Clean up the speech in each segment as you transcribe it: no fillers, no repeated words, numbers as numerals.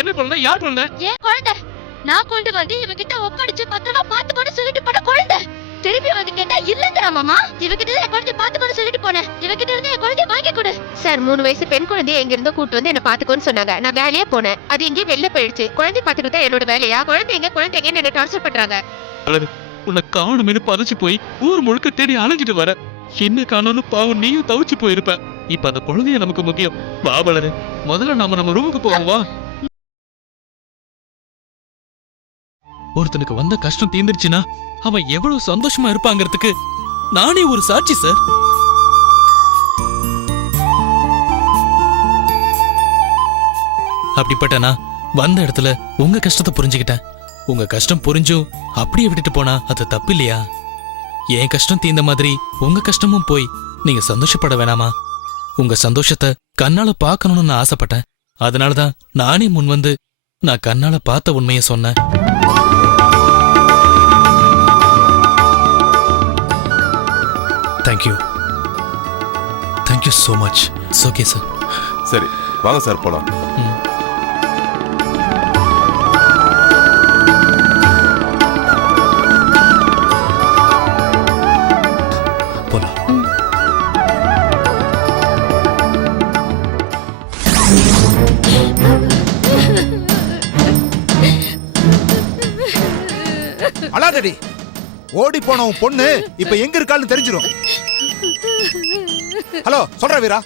என்ன பண்ணல? யார் பண்ணல? ஏன் குழந்தை நான் கொண்டு வந்து இவகிட்ட ஒப்படைச்சு பத்திரமா பாத்துக்கொண்டு சொல்லிட்டு போன குழந்தை திரும்பி வந்து கேட்டா இல்லங்கறா மாமா. இவகிட்ட என் குழந்தை பாத்துக்கொண்டு சொல்லிட்டு போனேன். இவகிட்ட இருந்து என் குழந்தைய வாங்கி கொடு. சார் 3 வயசு பெண் குழந்தைய எங்க இருந்தோ கூட்டு வந்து என்ன பாத்துக்கோன்னு சொன்னாங்க. நான் வேலையே போனேன். அது எங்கேயும் வெளில போயிடுச்சு. குழந்தை பாத்துக்கிட்டா என்னோட வேலையா? குழந்தைங்க என்ன டார்ச்சர் பண்றாங்க. உன்னை காணும்னு பதச்சு போய் ஊர் முழுக்க தேடி அலைஞ்சிட்டு வர. என்ன காணோன்னு பாவம் நீயும் தவிச்சு போயிருப்ப. இப்ப அந்த குழந்தைய நமக்கு முக்கியம். பாபலரு முதல்ல நம்ம ரூமுக்கு போவோம் வா. ஒருத்தனுக்கு வந்த கஷ்டம் தீர்ந்துருச்சுன்னா அவன் எவ்வளவு சந்தோஷமா இருப்பாங்கிறதுக்கு நானே ஒரு சாட்சி சார். அப்படிப்பட்ட நான் வந்த இடத்துல உங்க கஷ்டத்தை புரிஞ்சுக்கிட்டேன். உங்க கஷ்டம் புரிஞ்சும் அப்படியே விட்டுட்டு போனா அது தப்பு இல்லையா? என் கஷ்டம் தீர்ந்த மாதிரி உங்க கஷ்டமும் போய் நீங்க சந்தோஷப்பட வேணாமா? உங்க சந்தோஷத்தை கண்ணால பார்க்கணும்னு நான் ஆசைப்பட்டேன். அதனாலதான் நானே முன் வந்து நான் கண்ணால பார்த்த உண்மையை சொன்னேன். Thank you so much. It's okay sir. சரி வாங்க சார் போலாம். போலாம். அழாதடி. ஓடி போன உன் பொண்ணு இப்ப எங்க இருக்கான்னு தெரிஞ்சிடும். ஹலோ சொல்ற வீரா,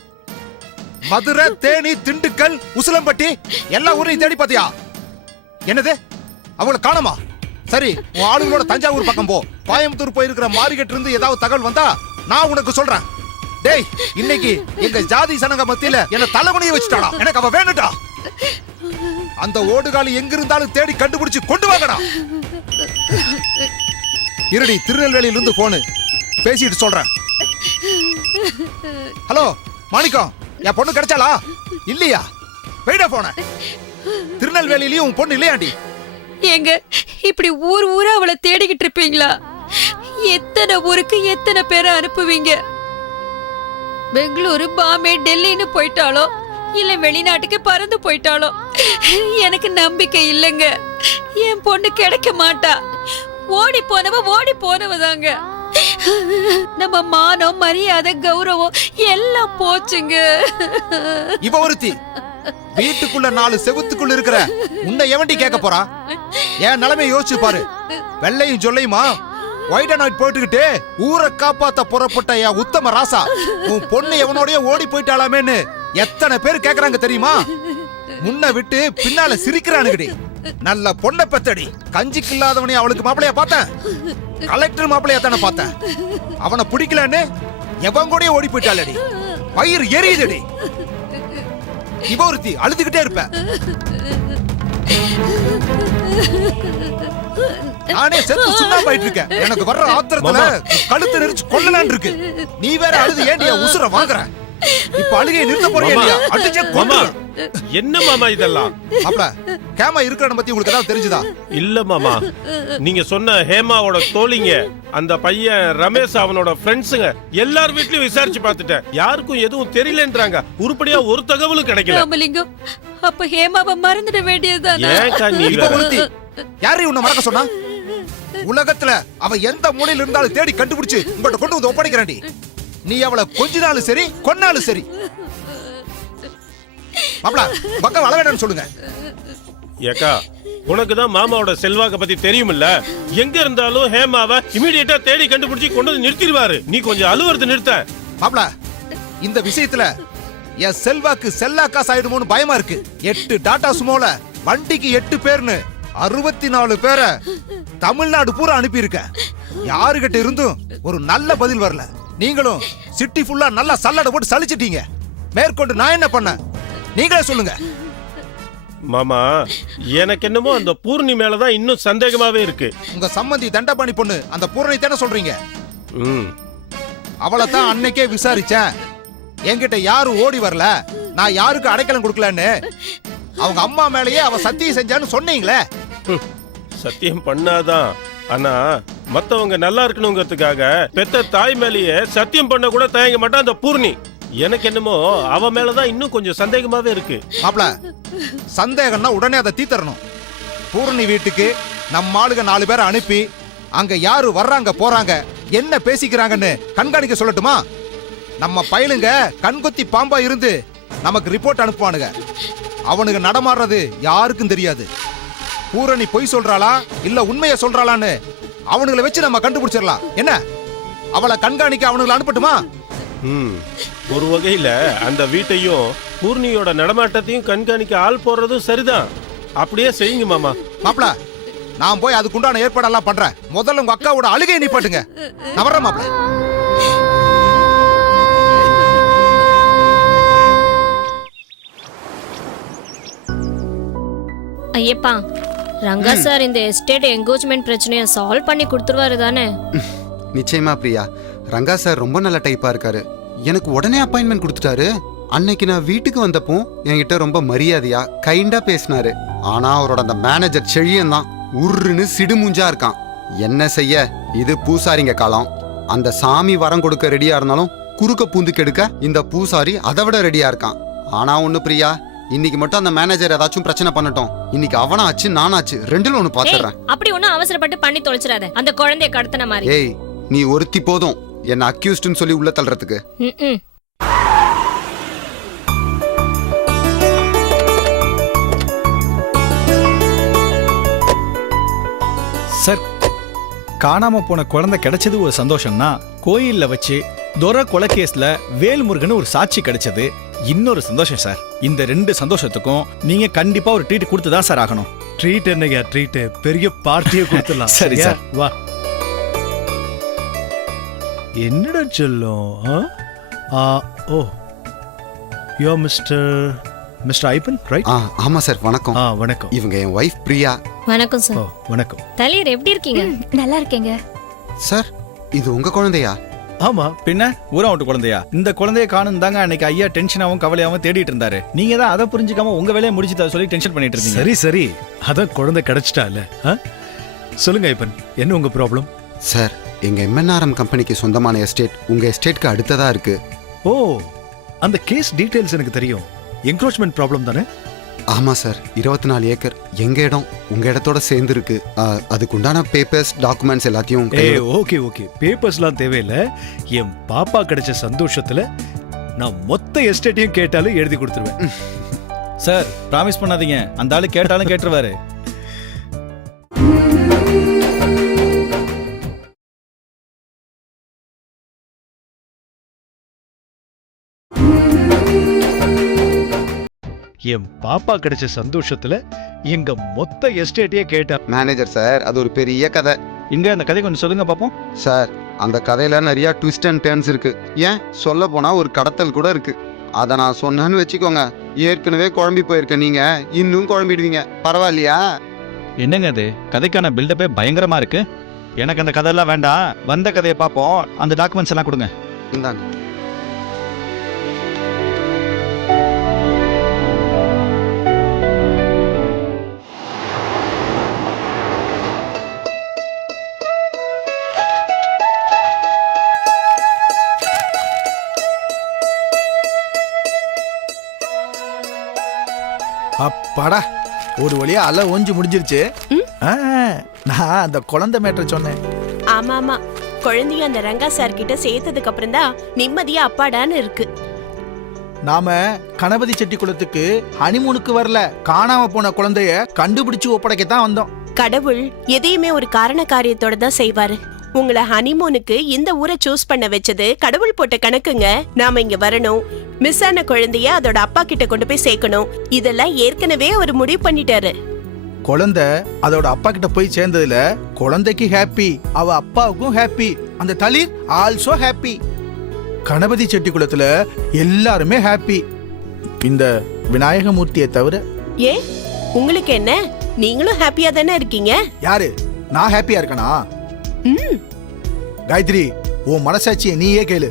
மதுரை, தேனி, திண்டுக்கல், உசிலம்பட்டி எல்லா ஊரையும் தேடி பாத்தியா? என்னது அவளை காணோமா? சரி உன் ஆளுங்களோட தஞ்சாவூர் பக்கம் போ. கோயம்புத்தூர் போயிருக்கிற மார்க்கெட் இருந்து ஏதாவது தகவல் வந்தா நான் உனக்கு சொல்றேன். டேய் இன்னைக்கு எங்க ஜாதி சனங்க மத்தியில என்ன தலைமணியை வச்சுட்டாடா. எனக்கு அவ வேணுடா. அந்த ஓடுகாலி எங்க இருந்தாலும் தேடி கண்டுபிடிச்சு கொண்டு வாங்கடா. இருடி, திருநெல்வேலியில இருந்து போனு பேசிட்டு சொல்றேன். ஹலோ மாணிக்கம், என் பொண்ணு கிடைச்சாளா? இல்லையா? வெயிடா போன. திருநெல்வேலியிலயும் உன் பொண்ணு இல்லையாண்டி? எங்க இப்படி ஊர் ஊரா அவளை தேடிக்கிட்டு இருப்பீங்களா? எத்தனை ஊருக்கு எத்தனை பேரை அனுப்புவீங்க? பெங்களூரு, பாம்பே, டெல்லின்னு போயிட்டாலோ இல்ல வெளிநாட்டுக்கு பறந்து போயிட்டாலோ எனக்கு நம்பிக்கை இல்லைங்க. என் பொண்ணு கிடைக்க மாட்டா. ஓடி போனவதாங்க. நம்ம மானம், மரியாதை, கௌரவம் எல்லாம் போச்சுங்க. இவ ஒருத்தி வீட்டுக்குள்ள 4 செவுத்துக்குள்ள இருக்கிற உன்னை எவண்டி கேட்க போறா? என் நிலைமையை யோசிச்சு பாரு. வெள்ளையும் சொல்லையுமா ஒயிட் அண்ட் ஒயிட் போட்டுக்கிட்டு ஊரை காப்பாத்த புறப்பட்ட என் உத்தம ராசா உன் பொண்ணு எவனோடய ஓடி போயிட்டாலாமேன்னு எத்தனை பேர் கேக்குறாங்க தெரியுமா? முன்ன விட்டு பின்னால சிரிக்கிறானுங்கடி. நல்ல பொண்ணை பெத்தடி. கஞ்சிக்கு இல்லாதவனே அவளுக்கு மாப்பிளையா பார்த்தேன். கலெக்டர் மாப்பிளையா தானே பார்த்தேன். அவனை பிடிக்கலன்னு எவன் கூட ஓடி போயிட்டாளடி. வயிறு எரியுதடி. இவ ஒருத்தி அழுதுகிட்டே இருப்ப. நானே செத்து சுண்ணா போயிட்டு இருக்கேன். எனக்கு வர்ற ஆத்திரத்துல கழுத்து நெரிச்சு கொல்லலான் இருக்கு. நீ வேற அழுது ஏண்டியா உசுர வாங்குற? இப்ப அழுகையை நிறுத்த போறியா? அடிச்சே கொண்டு. என்ன மாமா இதெல்லாம்? அப்ப கேமா இருக்கிறத பத்தி உங்களுக்கு ஏதாவது தெரிஞ்சுதா? இல்ல மாமா, நீங்க சொன்ன ஹேமாவோட தோழிங்க, அந்த பையன் ரமேஷ் அவனோட ஃப்ரெண்ட்ஸுங்க எல்லார் வீட்லயும் விசாரிச்சு பார்த்துட்டேன். யாருக்கும் எதுவும் தெரியலன்றாங்க. உருப்படியா ஒரு தகவலும் கிடைக்கல. ராமலிங்கம், அப்ப ஹேமாவை மறந்துட வேண்டியதுதானே? யாரு உன்னை மறக்க சொன்னா? உலகத்துல அவ எந்த மூலையில இருந்தாலும் தேடி கண்டுபிடிச்சு உங்கள்ட்ட கொண்டு வந்து ஒப்படைக்கிறேன்டி. நீ அவளை கொஞ்சினாலும் சரி கொன்னாலும் சரி. மாப்ள பக்கம் வள வேண்டாம்னு சொல்லுங்க. ஏக்கா, உனக்குதான் மாமாவோட செல்வாக்க பத்தி தெரியுமில்ல. எங்க இருந்தாலும் ஹேமாவை இமிடியேட்டா தேடி கண்டுபிடிச்சு கொண்டு வந்து நிறுத்திடுவாரு. நீ கொஞ்சம் அலுவலத்தை நிறுத்த. மாப்ள இந்த விஷயத்துல என் செல்வாக்கு செல்லாக்காஸ் ஆயிடுமோன்னு பயமா இருக்கு. 8 டாடா சுமோல வண்டிக்கு 8 பேர்னு 64 பேரை தமிழ்நாடு பூரா அனுப்பி இருக்க. யாருகிட்ட இருந்தும் ஒரு நல்ல பதில் வரல. நீங்களும் சிட்டி ஃபுல்லா நல்லா சல்லடை போட்டு சலிச்சிட்டீங்க. மேற்கொண்டு நான் என்ன பண்ண நீங்களே சொல்லுங்க. மாமா, எனக்கு என்னமோ அந்த பூர்ணி மேலதான் இன்னும் சந்தேகமாவே இருக்கு. உங்க சம்பந்தி தண்டபாணி பொண்ணு அந்த பூர்ணி தானே சொல்றீங்க? அவளை தான் அன்னைக்கே விசாரிச்சேன். என்கிட்ட யாரும் ஓடி வரல, நான் யாருக்கு அடைக்கலம் கொடுக்கலன்னு. அவங்க அம்மா மேலேயே அவ சத்தியம் செஞ்சான்னு சொன்னீங்களே. சத்தியம் பண்ணாதான். ஆனா மத்தவங்க நல்லா இருக்கணுங்கிறதுக்காக பெத்த தாய் மேலேயே சத்தியம் பண்ண கூட தயங்க மாட்டான் அந்த பூர்ணி. எனக்கு என்னமோ அவ மேலதான் இன்னும் கொஞ்சம் சந்தேகமாவே இருக்கு. மாப்ள சந்தேகம்னா உடனே அதை தீர்த்தரணும். பூரணி வீட்டுக்கு நம்ம ஆளுங்க 4 பேரை அனுப்பி அங்க யாரு வர்றாங்க போறாங்க என்ன பேசிக்கிறாங்கன்னு கண்காணிக்க சொல்லட்டுமா? நம்ம பையனுங்க கண்கொத்தி பாம்பா இருந்து நமக்கு ரிப்போர்ட் அனுப்புவானுங்க. அவனுக்கு நடமாடுறது யாருக்கும் தெரியாது. பூரணி பொய் சொல்றாளா இல்ல உண்மையை சொல்றாளான்னு அவனுங்களை வச்சு நம்ம கண்டுபிடிச்சிடலாம். என்ன அவளை கண்காணிக்க அவனுங்களை அனுப்பட்டுமா? ஒரு வகையில அந்த வீட்டையும் பூர்ணியோட நடமாட்டத்தையும் கண்காணிக்க ஆள் போடுறதும் சரிதான். அப்படியே செய்யுங்க மாமா. மாப்ள நான் போய் அதுக்குண்டான ஏற்பாடெல்லாம் பண்றேன். முதல்ல உங்க அக்காவோட அழுகையை நிப்பாட்டுங்க. நான் வர்றேன் மாப்ள. ஐயப்பா, ரங்கா சார் இந்த எஸ்டேட் என்கேஜ்மெண்ட் பிரச்சனையை சால்வ் பண்ணி கொடுத்துருவாரு தானே? நிச்சயமா பிரியா, ரங்கா சார் ரொம்ப நல்ல டைப்பா இருக்காரு. எனக்கு உடனே அப்பாயின்மெண்ட் கொடுத்துட்டாரு. அன்னைக்கு நான் வீட்டுக்கு வந்தப்போ என்கிட்ட ரொம்ப மரியாதையா கைண்டா பேசினாரு. ஆனா அவரோட அந்த மேனேஜர் செழியன் தான் உருன்னு சிடுமூஞ்சா இருக்கான். என்ன செய்ய, இது பூசாரிங்க காலம். அந்த சாமி வரம் கொடுக்க ரெடியா இருந்தாலும் குறுக்க பூந்து கெடுக்க இந்த பூசாரி அதை விட ரெடியா இருக்கான். ஆனா ஒண்ணு பிரியா, இன்னைக்கு மட்டும் அந்த மேனேஜர் ஏதாச்சும் பிரச்சனை பண்ணட்டும். இன்னைக்கு அவனாச்சு நானாச்சு ரெண்டுல ஒண்ணு பாத்துறேன். அப்படி ஒண்ணும் அவசரப்பட்டு பண்ணி தொலைச்சிடாத, அந்த குழந்தைய கடத்தின மாதிரி. ஏய், நீ ஒருத்தி போதும் என்ன அக்யூஸ்ட்னு சொல்லி உள்ள தள்ளுறதுக்கு. சார், காணாம போன குழந்தை கிடைச்சது ஒரு சந்தோஷம்னா, கோயில்ல வச்சு துரை கொலை கேஸ்ல வேல்முருகன் ஒரு சாட்சி கிடைச்சது இன்னொரு சந்தோஷம் சார். இந்த 2 சந்தோஷத்துக்கும் நீங்க கண்டிப்பா ஒரு ட்ரீட் கொடுத்து தான் சார் ஆகணும். ட்ரீட் என்னையா ட்ரீட், பெரிய பார்ட்டியை கொடுத்துடலாம். சரி சார், வா. என்னடா சொல்லும்? ஓ, யோ மிஸ்டர் ஐப்பன், ரைட்? ஆமா சார், வணக்கம். வணக்கம். இவங்க என் வைஃப் பிரியா. வணக்கம் சார். வணக்கம். தலைவர் எப்படி இருக்கீங்க? நல்லா இருக்கேங்க சார், இது உங்க குழந்தையா? ஆமா, பின்ன ஊரா விட்டு குழந்தையா? இந்த குழந்தைய காணும் தாங்க அன்னைக்கு ஐயா டென்ஷனாவும் கவலையாவும் தேடிட்டு இருந்தாரு. நீங்க தான் அதை புரிஞ்சுக்காம உங்க வேலையை முடிச்சு தர சொல்லி டென்ஷன் பண்ணிட்டு இருந்தீங்க. சரி சரி, அதான் குழந்தை கிடைச்சிட்டால. சொல்லுங்க ஐப்பன், என்ன உங்க ப்ராப்ளம்? சார், எங்க எம்என்ஆர்எம் கம்பெனிக்கு சொந்தமான எஸ்டேட் உங்க எஸ்டேட்க்கு அடுத்ததா இருக்கு. ஓ, அந்த கேஸ் டீடைல்ஸ் எனக்கு தெரியும். என்க்ரோச்மெண்ட் ப்ராப்ளம் தானே? ஆமா சார், 24 ஏக்கர் எங்க இடம் உங்க இடத்தோட சேர்ந்து இருக்கு. அதுக்குண்டான பேப்பர்ஸ் டாக்குமெண்ட்ஸ் எல்லாத்தையும். ஓகே ஓகே, பேப்பர்ஸ்லாம் தேவையில்லை. என் பாப்பா கிடைச்ச சந்தோஷத்துல நான் மொத்த எஸ்டேட்டையும் கேட்டாலும் எழுதி கொடுத்துருவேன். சார், ப்ராமிஸ் பண்ணாதீங்க, அந்த ஆளு கேட்டாலும் கேட்டுருவாரு. என் பாப்பா கிடைச்ச சந்தோஷத்துல எங்க மொத்த எஸ்டேட்டையே கேட்டா. மேனேஜர் சார், அது ஒரு பெரிய கதை. இங்க அந்த கதை கொஞ்சம் சொல்லுங்க பாப்போம். சார், அந்த கதையில நிறைய ட்விஸ்ட் அண்ட் டர்ன்ஸ் இருக்கு. ஏன் சொல்ல போனா ஒரு கடத்தல் கூட இருக்கு. அதை நான் சொன்னேன்னு வச்சுக்கோங்க, ஏற்கனவே குழம்பி போயிருக்க நீங்க இன்னும் குழம்பிடுவீங்க. பரவாயில்லையா? என்னங்க அது, கதைக்கான பில்டப்பே பயங்கரமா இருக்கு. எனக்கு அந்த கதையெல்லாம் வேண்டாம், வந்த கதையை பார்ப்போம். அந்த டாக்குமெண்ட்ஸ் எல்லாம் கொடுங்க. இந்தாங்க. அப்பாடா, ஒரு வழியா அல ஓஞ்சி முடிஞ்சிருச்சு. நான் அந்த குழந்தை மேட்டர் சொன்னேன். ஆமா ஆமா, குழந்தைய அந்த ரங்கா சார் கிட்ட சேர்த்ததுக்கு அப்புறம் தான் நிம்மதியா அப்பாடான்னு இருக்கு. நாம கணபதி செட்டி குளத்துக்கு ஹனிமூனுக்கு வரல, காணாம போன குழந்தைய கண்டுபிடிச்சு ஒப்படைக்கத்தான் வந்தோம். கடவுள் எதையுமே ஒரு காரண காரியத்தோட தான் செய்வாரு. உங்களை ஹனிமூனுக்கு இந்த ஊரை சூஸ் பண்ண வச்சது கடவுள் போட்ட கணக்குங்க. நாம இங்க வரணும், மிஸ் ஆன குழந்தைய அதோட அப்பா கிட்ட கொண்டு போய் சேர்க்கணும். இதெல்லாம் ஏற்கனவே அவர் முடிவு பண்ணிட்டாரு. குழந்தை அதோட அப்பா கிட்ட போய் சேர்ந்ததுல குழந்தைக்கு ஹாப்பி, அவ அப்பாவுக்கும் ஹாப்பி, அந்த தளிர் ஆல்சோ ஹாப்பி. கணபதி செட்டி குளத்துல எல்லாருமே ஹாப்பி, இந்த விநாயகமூர்த்தியை தவிர. ஏன் உங்களுக்கு என்ன, நீங்களும் ஹாப்பியா தானே இருக்கீங்க? யாரு, நான் ஹாப்பியா இருக்கனா? காயத்ரி, உன் மனசாட்சியை நீயே கேளு.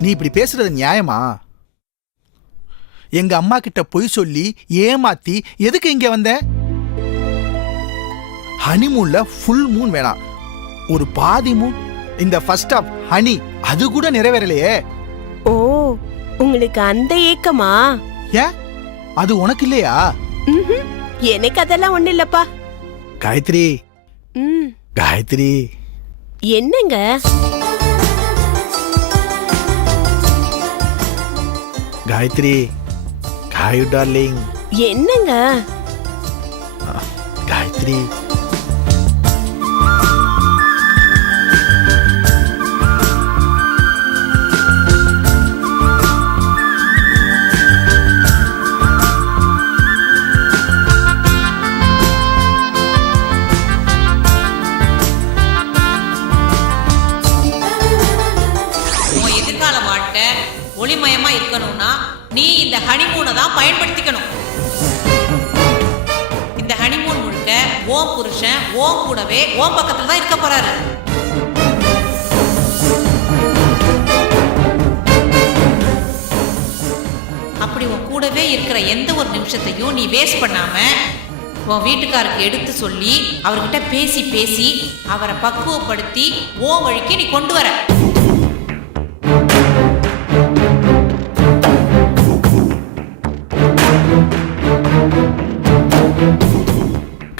நீ இப்படி பேசுறது நியாயமா? எங்க அம்மா கிட்ட பொய் சொல்லி ஏமாத்தி எதுக்கு இங்க வந்த? ஹனிமூன்ல ஃபுல் மூன் வேணாம், ஒரு பாதி மூன். இந்த ஃபர்ஸ்ட் ஆஃப் ஹனி அது கூட நிறைவேறலையே. ஓ, உங்களுக்கு அந்த ஏக்கமா? ஏன் அது உனக்கு இல்லையா? ம்ஹும். எனக்கு அதெல்லாம் ஒண்ணு இல்லப்பா. காயத்ரி, ம். காயத்ரி, என்னங்க? காயத்ரி, காயு டார்லிங். என்னங்க? காயத்ரி, உன் எதிர்கால வாழ்க்கை ஒளிமயமா இருக்கணும்னா நீ இந்த ஹனிமூனை தான் பயன்படுத்திக்கணும். இந்த ஹனிமூன் முழுக்க ஓம் புருஷன் ஓம் கூடவே ஓம் பக்கத்துல தான் இருக்க போறாரு. அப்படி உன் கூடவே இருக்கிற எந்த ஒரு நிமிஷத்தையும் நீ வேஸ்ட் பண்ணாம உன் வீட்டுக்காருக்கு எடுத்து சொல்லி அவர்கிட்ட பேசி பேசி அவரை பக்குவப்படுத்தி ஓ வழிக்கு நீ கொண்டு வர.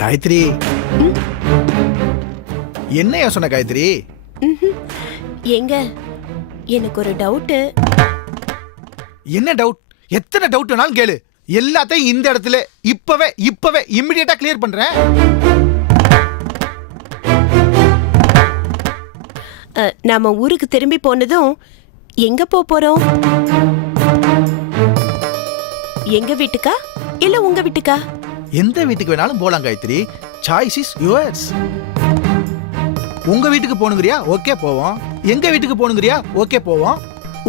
காயத்ரி, என்ன யோசனை காயத்ரி? ம்ஹும். ஏங்க, எனக்கு ஒரு டவுட். என்ன டவுட்? எத்தனை டவுட் வேணாலும் கேளு. எல்லாத்தையும் இந்த இடத்துல இப்பவே இம்மிடியேட்டா கிளியர் பண்றேன். நாம ஊருக்கு திரும்பி போனதும் எங்க போறோம்? எங்க வீட்டுக்கா இல்ல உங்க வீட்டுக்கா? எந்த வீட்டுக்கு வேணாலும் போலாம் காயத்ரி. Choice is yours. உங்க வீட்டுக்கு போணுங்கறியா? ஓகே போவோம். எங்க வீட்டுக்கு போணுங்கறியா? ஓகே போவோம்.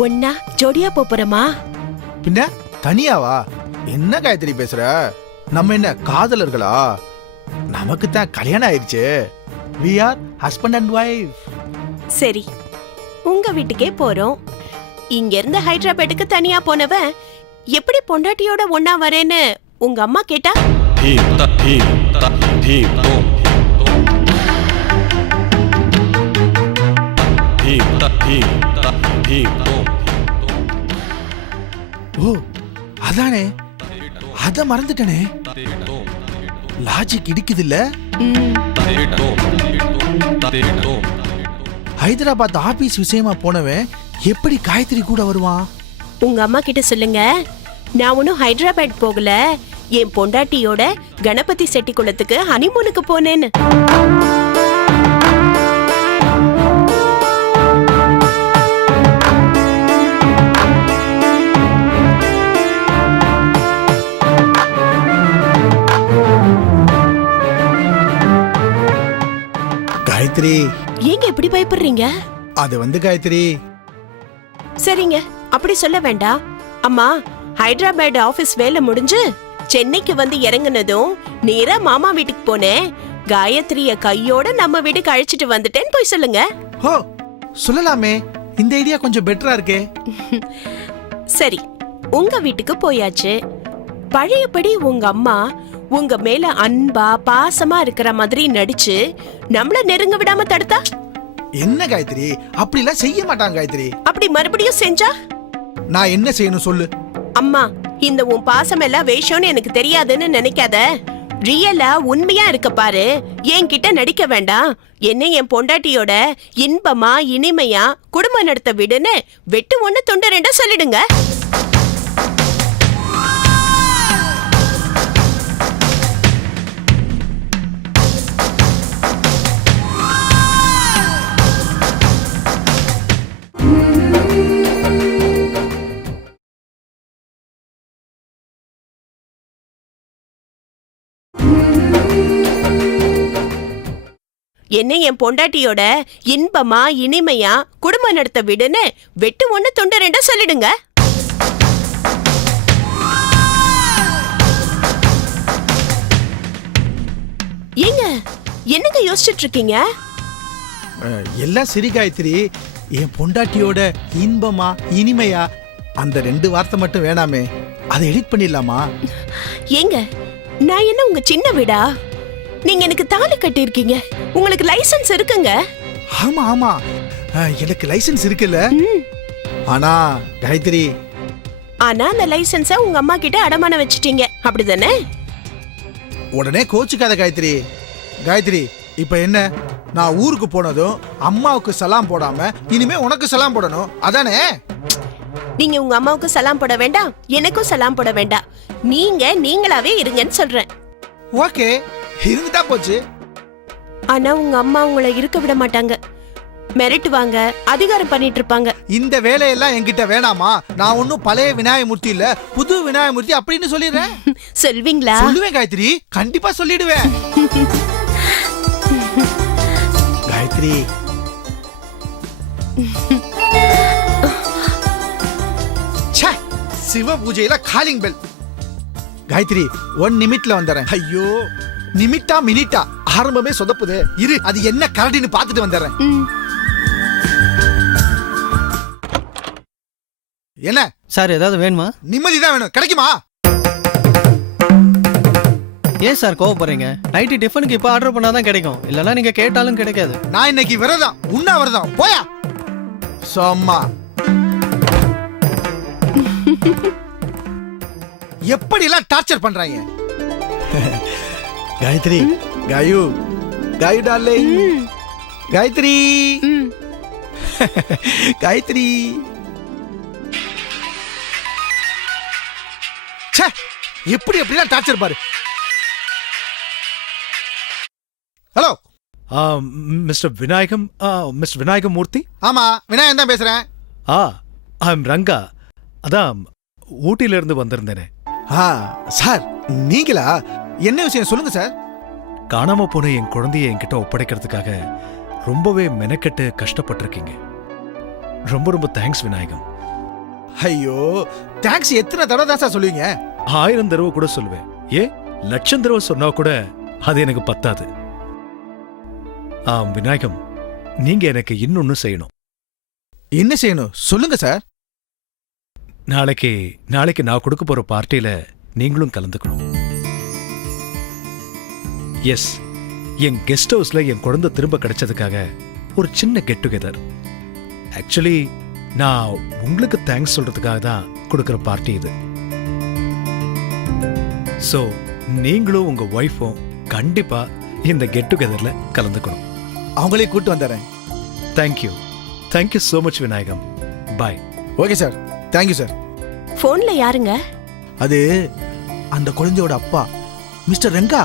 ஒன்னா ஜோடியா போறோமா? பின்ன தனியாவா? என்ன காயத்ரி பேசுற? நம்ம என்ன காதலர்களா? நமக்கு தான் கல்யாணம் ஆயிருச்சு. we are husband and wife. சரி, உங்க வீட்டுக்கே போறோம். இங்க இருந்து ஹைதராபாத்துக்கு தனியா போனவன் எப்படி பொண்டாட்டியோட ஒன்னா வரேன்னு உங்க அம்மா கேட்டா? ஓ அதானே, அத மறந்துட்டனே. லாஜிக் இடிக்குது இல்ல? ஹைதராபாத் ஆபீஸ் விஷயமா போனவன் எப்படி காயத்ரி கூட வருவான்? உங்க அம்மா கிட்ட சொல்லுங்க, நான் ஒன்னும் ஹைதராபாத் போகல, என் பொண்டாட்டியோட கணபதி செட்டிக்குளத்துக்கு ஹனிமூனுக்கு போனேன்னு. காயத்ரி, ஏங்க இப்படி பயப்படுறீங்க? அது வந்து காயத்ரி. சரிங்க, அப்படி சொல்ல வேண்டாம். அம்மா, ஹைதராபாத் ஆபீஸ் வேலை முடிஞ்சு சென்னைக்கு வந்து இறங்குனதும் நேரா மாமா வீட்டுக்கு போனேன். காயத்ரிய கையோட நம்ம வீட்டுக்கு அழைச்சிட்டு வந்துட்டேன்னு போய் சொல்லுங்க. ஓ சொல்லலாமே, இந்த ஐடியா கொஞ்சம் பெட்டரா இருக்கே. சரி, உங்க வீட்டுக்கு போயாச்சு. பழையபடி உங்க அம்மா உங்க மேல அன்பா பாசமா இருக்கிற மாதிரி நடிச்சு நம்மள நெருங்க விடாம தடுத்தா? என்ன காயத்ரி, அப்படிலாம் செய்ய மாட்டாங்க காயத்ரி. அப்படி மறுபடியும் செஞ்சா நான் என்ன செய்யணும் சொல்லு. அம்மா, இந்த உன் பாசம் எல்லாம் வேஷம்னு எனக்கு தெரியாதுன்னு நினைக்காத. ரியலா உண்மையா இருக்க பாரு. என்கிட்ட நடிக்க வேண்டாம். என்ன என் பொண்டாட்டியோட இன்பமா இனிமையா குடும்பம் நடத்த விடுன்னு வெட்டு ஒண்ணு துண்டு ரெண்டா சொல்லிடுங்க. என்ன என் பொண்டாட்டியோட இன்பமா இனிமையா குடும்பம் நடத்த விடுன்னு வெட்டு ஒண்ணு துண்டு ரெண்டா சொல்லிடுங்க. ஏங்க, என்னங்க யோசிச்சுட்டு இருக்கீங்க? எல்லாம் சரி காயத்ரி. என் பொண்டாட்டியோட இன்பமா இனிமையா அந்த 2 வார்த்தை மட்டும் வேணாமே, அதை எடிட் பண்ணிடலாமா? ஏங்க, நான் என்ன உங்க சின்ன வீடா? நீங்க எனக்கு தாலி கட்டியிருக்கீங்க. உங்களுக்கு லைசென்ஸ் இருக்குங்க. ஆமா ஆமா, எனக்கு லைசென்ஸ் இருக்குல்ல. ஆனா காயத்ரி, ஆனா அந்த லைசென்ஸ உங்க அம்மா கிட்ட அடமான வச்சிட்டீங்க அப்படிதானே? உடனே கோச்சுக்காத காயத்ரி. காயத்ரி, இப்ப என்ன? நான் ஊருக்கு போனதும் அம்மாவுக்கு சலாம் போடாம இனிமே உனக்கு சலாம் போடணும் அதானே? நீங்க உங்க அம்மாவுக்கு சலாம் போட வேண்டாம், எனக்கும் சலாம் போட வேண்டாம். நீங்க நீங்களாவே இருங்கன்னு சொல்றேன். ஓகே, இருந்துட்டா போச்சு. ஆனா உங்க அம்மா உங்களை இருக்க விட மாட்டாங்க, மிரட்டுவாங்க, அதிகாரம் பண்ணிட்டு இருப்பாங்க. இந்த வேலையெல்லாம் என்கிட்ட வேணாமா? நான் ஒன்னும் பழைய விநாயகமூர்த்தி இல்ல, புது விநாயகமூர்த்தி அப்படின்னு சொல்லிடுறேன். சொல்வீங்களா? சொல்லுவேன் காயத்ரி, கண்டிப்பா சொல்லிடுவேன். காயத்ரி, சிவ பூஜையில காலிங் பெல். காயத்ரி, 1 நிமிட்ல வந்துறேன். ஐயோ, நிமிட்டா மினிட்டா ஆரம்பமே சொதப்புது. இரு, அது என்ன கரடின்னு பாத்துட்டு வந்துறேன். என்ன சார், ஏதாவது வேணுமா? நிம்மதிதான் வேணும், கிடைக்குமா? ஏன் சார் கோவப்படுறீங்க? நைட்டு டிஃபனுக்கு இப்போ ஆர்டர் பண்ணாதான் கிடைக்கும், இல்லைன்னா நீங்க கேட்டாலும் கிடைக்காது. நான் இன்னைக்கு விரதம், உண்ணா விரதம். போயா சும்மா. எப்படி எல்லாம் டார்ச்சர் பண்றாங்க. காயத்ரி, காயு, காயு டார்லிங், காயத்ரி, காயத்ரி. ச்சே, எப்படி எப்படிலாம் டார்ச்சர் பாரு. Hello, mister Vinayagam, mister Vinayagam Murthy? ஆமா, விநாயகன் தான் பேசுறேன். I am Ranga. அதான் ஊட்டில இருந்து வந்திருந்தேனே. சார், நீங்களா? என்ன விஷயம் சொல்லுங்க சார். காணாம போன என் குழந்தைய என்கிட்ட ஒப்படைக்கிறதுக்காக ரொம்பவே மெனக்கெட்டு கஷ்டப்பட்டிருக்கீங்க. ரொம்ப ரொம்ப தேங்க்ஸ் விநாயகம். ஐயோ, தேங்க்ஸ் எத்தனை தடவை தான் சார் சொல்லுவீங்க? 1000 தடவை கூட சொல்லுவேன். 1,00,000 தடவை சொன்னா கூட அது எனக்கு பத்தாது. விநாயகம், நீங்க எனக்கு இன்னொன்னு செய்யணும். என்ன செய்யணும் சொல்லுங்க சார். நாளைக்கு நான் கொடுக்க போற பார்ட்டியில நீங்களும் கலந்துக்கணும். எஸ், என் கெஸ்ட் ஹவுஸ்ல என் குழந்தை திரும்ப கிடைச்சதுக்காக ஒரு சின்ன கெட் டுகெதர். ஆக்சுவலி நான் உங்களுக்கு தேங்க்ஸ் சொல்றதுக்காக தான் கொடுக்கிற பார்ட்டி இது. சோ நீங்களும் உங்க ஒய்ஃபும் கண்டிப்பா இந்த கெட் டுகெதர்ல கலந்துக்கணும். அவங்களே கூட்டு வந்துடுறேன். Thank you so much Vinayagam. Bye. Okay sir, thank you sir. போன்ல யாருங்க? அது அந்த குழந்தையோட அப்பா, மிஸ்டர் ரங்கா.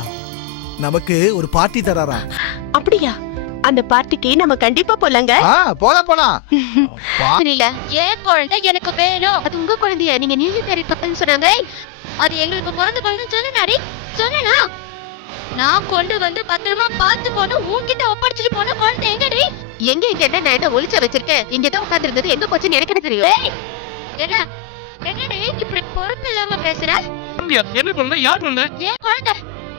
நமக்கு ஒரு பார்ட்டி தராரா. அப்படியா? அந்த பார்ட்டிக்கு நம்ம கண்டிப்பா போலாங்க. போலாம். ஏன் குழந்தை எனக்கு வேணும். அது உங்க குழந்தைய, நீங்க நியூ மேரிட் கப்பல்னு சொன்னாங்க. அது எங்களுக்கு பிறந்த குழந்தை சொன்னா நான் கொண்டு வந்து பத்திரமா பார்த்து கொண்டு உன்கிட்ட ஒப்படைச்சிட்டு போன குழந்தை எங்கடி? எங்க என்ன நான் என்ன ஒளிச்ச வச்சிருக்கேன்? இங்கதான் உட்கார்ந்து இருந்தது, எங்க போச்சுன்னு எனக்கு தெரியும். என்னடி இப்படி பொறுப்பு இல்லாம பேசுற? என்ன பண்ண? யார் பண்ண? ஏன் குழந்தை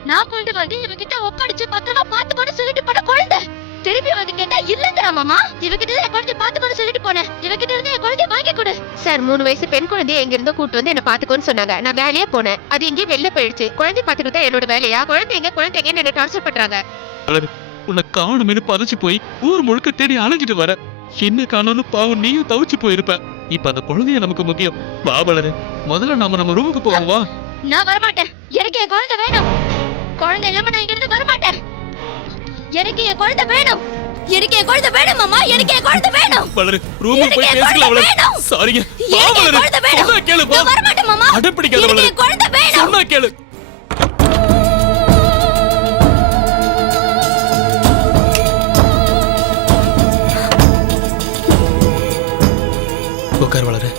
நான் கொண்டு வந்து இவகிட்ட ஒப்படைச்சு பத்திரமா பார்த்து கொண்டு சொல்லிட்டு போன குழந்தை திருப்பி வந்து கேட்டா இல்லங்கடா மாமா. இவகிட்ட என் குழந்தை பார்த்து கொண்டு சொல்லிட்டு போனேன். இவகிட்ட இருந்து என் குழந்தைய வாங்கி கொடு. சார், 3 வயசு பெண் குழந்தைய எங்க இருந்தோ கூட்டு வந்து என்ன பாத்துக்கோன்னு சொன்னாங்க. நான் வேலையே போனேன், அது எங்கேயும் வெளில போயிடுச்சு. குழந்தை பாத்துக்கிட்டா என்னோட வேலையா? குழந்தைங்க என்ன டார்ச்சர் பண்றாங்க. உன்னை காணும்னு பதச்சு போய் ஊர் முழுக்க தேடி அலைஞ்சிட்டு வர. என்ன காணும்னு பாவம் நீயும் தவிச்சு போயிருப்ப. இப்ப அந்த குழந்தைய நமக்கு முக்கியம். பாபலரு, முதல்ல நம்ம ரூமுக்கு போவோம். வா. நான் வரமாட்டேன். எனக்கு என் குழந்தை வேணும். குழந்தை இல்லாம நான் இங்க இருந்து வரமாட்டேன். எனக்கு என் குழந்தை வேணும். எனக்கு என் குழந்தை வேணும் மாமா. எனக்கு என் குழந்தை வேணும். வளரு, ரூமுக்கு போய் பேசலாம் வளரு. சாரிங்க. சொன்னா கேளு. நான் வரமாட்டேன் மாமா. அடம் பிடிக்காத வளரு. எனக்கு என் குழந்தை வேணும். சொன்னா கேளு. உட்கார் வளரு.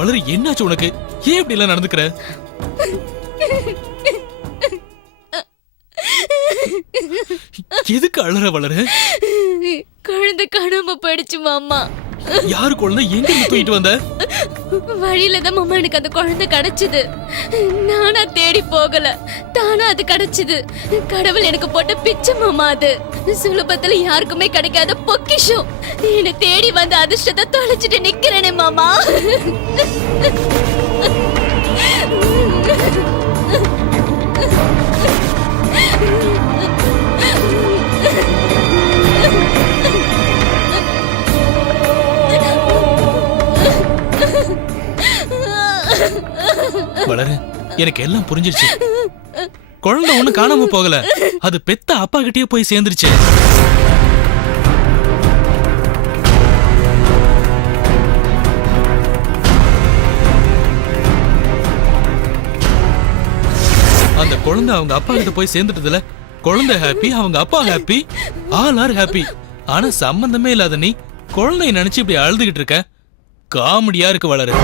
வளரு, என்னாச்சு உனக்கு? ஏன் இப்படி எல்லாம் நடந்துக்கிற? எதுக்கு அழற வளரு? குழந்தை காணாம போயிடுச்சு மாமா. யாரு குழந்தை? எங்க இருந்து தூக்கிட்டு வந்த? வழியில தான் மாமா எனக்கு அந்த குழந்தை கிடைச்சது. நானா தேடி போகல, தானா அது கிடைச்சது. கடவுள் எனக்கு போட்ட பிச்சை மாமா. அது சுலபத்துல யாருக்குமே கிடைக்காத பொக்கிஷம். என்னை தேடி வந்த அதிர்ஷ்டத்தை தொலைச்சிட்டு நிக்கிறேனே மாமா. எனக்கு எல்லாம் புரிஞ்சிருச்சு. குழந்தை ஒண்ணு காணாம போகல, அது பெத்த அப்பா கிட்டயே போய் சேர்ந்துருச்சு. அந்த குழந்தை அவங்க அப்பா கிட்ட போய் சேர்ந்துட்டதுல குழந்தை ஹாப்பி, அவங்க அப்பா ஹாப்பி, ஆல் ஆர் ஹாப்பி. ஆனா சம்பந்தமே இல்லாத நீ குழந்தைய நினைச்சு இப்படி அழுதுகிட்டு இருக்க. காமெடியா இருக்கு வளரு.